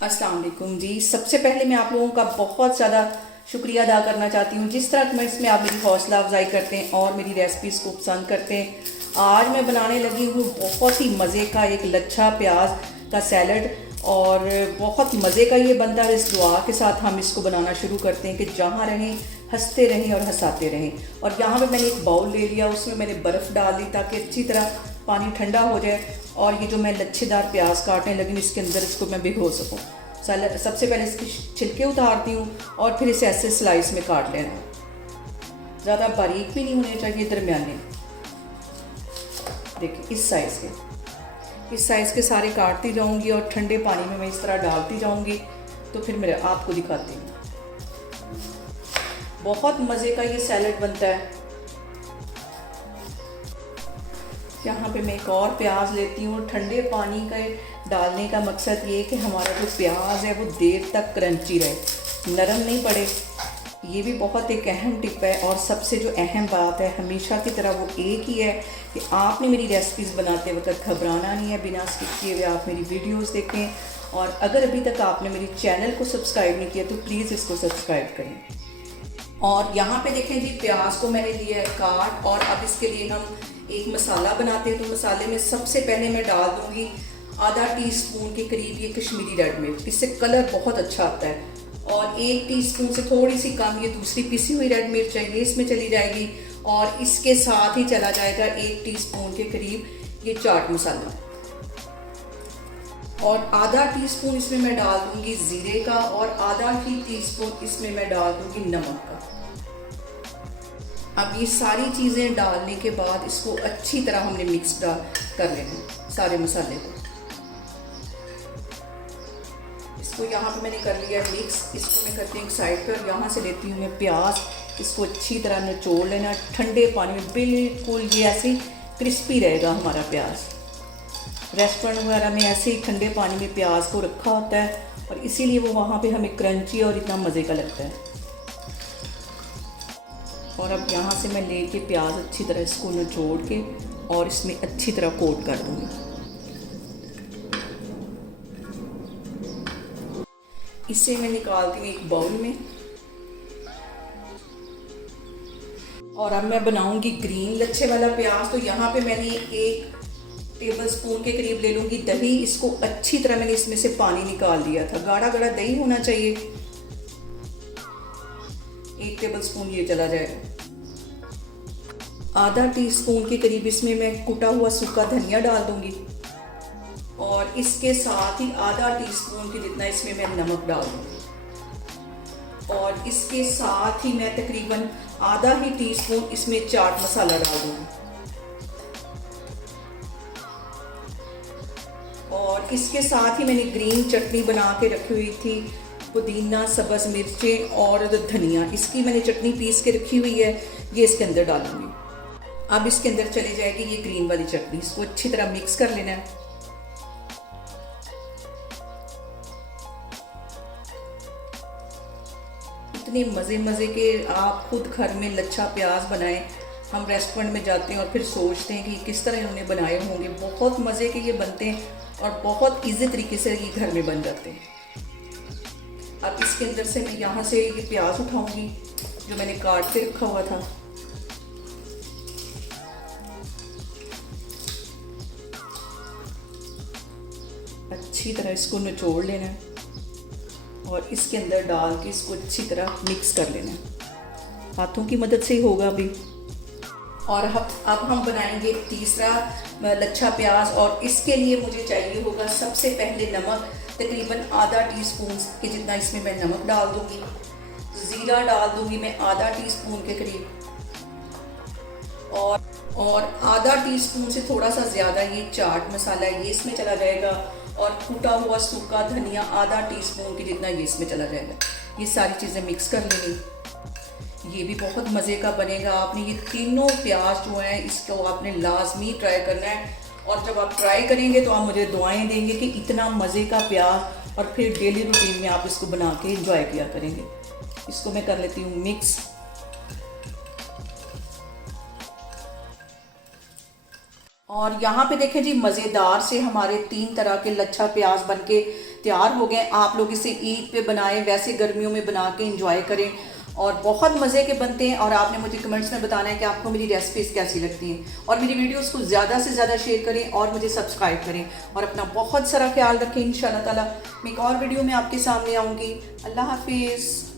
अस्सलाम वालेकुम जी। सबसे पहले मैं आप लोगों का बहुत ज़्यादा शुक्रिया अदा करना चाहती हूँ जिस तरह कमेंट्स में आप मेरी हौसला अफजाई करते हैं और मेरी रेसिपीज़ को पसंद करते हैं। आज मैं बनाने लगी हूँ बहुत ही मज़े का एक लच्छा प्याज का सैलड और बहुत मज़े का ये बनता है। इस दुआ के साथ हम इसको बनाना शुरू करते हैं कि जहाँ रहें हंसते रहें और हंसाते रहें। और यहाँ पे मैंने एक बाउल ले लिया, उसमें मैंने बर्फ़ डाल दी ताकि अच्छी तरह पानी ठंडा हो जाए और ये जो मैं लच्छेदार प्याज काटने लगी इसके अंदर इसको मैं भिगो सकूँ। सबसे पहले इसके छिलके उतारती हूँ और फिर इसे ऐसे स्लाइस में काट लेना है। ज़्यादा बारीक भी नहीं होने चाहिए, दरमियाने। देखिए इस साइज़ के सारे काटती जाऊँगी और ठंडे पानी में मैं इस तरह डालती जाऊँगी। तो फिर मैं आपको दिखाती हूँ। बहुत मज़े का ये सैलड बनता है। यहाँ पे मैं एक और प्याज लेती हूँ। ठंडे पानी का डालने का मकसद ये है कि हमारा जो प्याज है वो देर तक क्रंची रहे, नरम नहीं पड़े। ये भी बहुत एक अहम टिप है। और सबसे जो अहम बात है हमेशा की तरह वो एक ही है कि आपने मेरी रेसिपीज़ बनाते वक्त घबराना नहीं है। बिना स्किप किए हुए आप मेरी वीडियोस देखें। और अगर अभी तक आपने मेरी चैनल को सब्सक्राइब नहीं किया तो प्लीज़ इसको सब्सक्राइब करें। और यहाँ पे देखें जी, प्याज को मैंने लिया है काट। और अब इसके लिए हम एक मसाला बनाते हैं। तो मसाले में सबसे पहले मैं डाल दूँगी आधा टीस्पून के करीब ये कश्मीरी रेड मिर्च। इससे कलर बहुत अच्छा आता है। और 1 टीस्पून से थोड़ी सी कम ये दूसरी पिसी हुई रेड मिर्च है, ये इसमें चली जाएगी। और इसके साथ ही चला जाएगा 1 टीस्पून के करीब ये चाट मसाला। और आधा टीस्पून इसमें मैं डाल दूँगी ज़ीरे का और आधा ही टीस्पून इसमें मैं डाल दूँगी नमक का। अब ये सारी चीज़ें डालने के बाद इसको अच्छी तरह हमने मिक्स कर लेना सारे मसाले को। इसको यहाँ पे मैंने कर लिया मिक्स। इसको मैं करती हूँ एक साइड पर। यहाँ से लेती हूँ मैं प्याज, इसको अच्छी तरह निचोड़ लेना ठंडे पानी में। बिल्कुल ये ऐसे क्रिस्पी रहेगा हमारा प्याज। रेस्टोरेंट वगैरह में ऐसे ही ठंडे पानी में प्याज को रखा होता है और इसीलिए वो वहाँ पे हमें क्रंची और इतना मज़े का लगता है। और अब यहाँ से मैं लेके प्याज अच्छी तरह इसको निचोड़ के और इसमें अच्छी तरह कोट कर दूँगी। इसे मैं निकालती हूँ एक बाउल में। और अब मैं बनाऊंगी ग्रीन लच्छे वाला प्याज। तो यहाँ पे मैंने 1 टेबलस्पून के करीब ले लूँगी दही। इसको अच्छी तरह मैंने इसमें से पानी निकाल दिया था। गाढ़ा गाढ़ा दही होना चाहिए। 1 टेबलस्पून ये चला जाएगा। आधा टीस्पून के करीब इसमें मैं कुटा हुआ सूखा धनिया डाल दूँगी। और इसके साथ ही आधा टीस्पून के जितना इसमें मैं नमक डाल दूँगी। और इसके साथ ही मैं तकरीबन आधा ही टीस्पून इसमें चाट मसाला डाल दूँगी। और इसके साथ ही मैंने ग्रीन चटनी बना के रखी हुई थी, पुदीना, सब्ज़ मिर्चें और धनिया। इसकी मैंने चटनी पीस के रखी हुई है, ये इसके अंदर डालूंगी। अब इसके अंदर चली जाएगी ये ग्रीन वाली चटनी। इसको अच्छी तरह मिक्स कर लेना है। इतने मज़े के आप खुद घर में लच्छा प्याज बनाएं। हम रेस्टोरेंट में जाते हैं और फिर सोचते हैं कि किस तरह इन्होंने बनाए होंगे। बहुत मज़े के ये बनते हैं और बहुत ईजी तरीके से ये घर में बन जाते हैं। अब इसके अंदर से मैं यहाँ से ये प्याज उठाऊंगी जो मैंने काट के रखा हुआ था। अच्छी तरह इसको निचोड़ लेना है और इसके अंदर डाल के इसको अच्छी तरह मिक्स कर लेना है। हाथों की मदद से ही होगा अभी। और अब हम बनाएंगे तीसरा लच्छा प्याज। और इसके लिए मुझे चाहिए होगा सबसे पहले नमक। तकरीबन आधा टीस्पून के जितना इसमें मैं नमक डाल दूँगी। ज़ीरा डाल दूँगी मैं आधा टीस्पून के करीब। और आधा टीस्पून से थोड़ा सा ज़्यादा ये चाट मसाला है, ये इसमें चला जाएगा। और कूटा हुआ सूखा धनिया आधा टीस्पून के जितना ये इसमें चला जाएगा। ये सारी चीज़ें मिक्स कर लेंगे। ये भी बहुत मज़े का बनेगा। आपने ये तीनों प्याज जो हैं इसको आपने लाजमी ट्राई करना है। और जब आप ट्राई करेंगे तो आप मुझे दुआएं देंगे कि इतना मज़े का प्याज। और फिर डेली रूटीन में आप इसको बना के एंजॉय किया करेंगे। इसको मैं कर लेती हूँ मिक्स। और यहाँ पे देखें जी, मज़ेदार से हमारे 3 तरह के लच्छा प्याज बनके तैयार हो गए। आप लोग इसे ईद पे बनाएं, वैसे गर्मियों में बना के इंजॉय करें और बहुत मज़े के बनते हैं। और आपने मुझे कमेंट्स में बताना है कि आपको मेरी रेसिपीज़ कैसी लगती हैं, और मेरी वीडियोस को ज़्यादा से ज़्यादा शेयर करें और मुझे सब्सक्राइब करें और अपना बहुत सारा ख्याल रखें। इंशाल्लाह ताला मैं एक और वीडियो में आपके सामने आऊँगी। अल्लाह हाफिज़।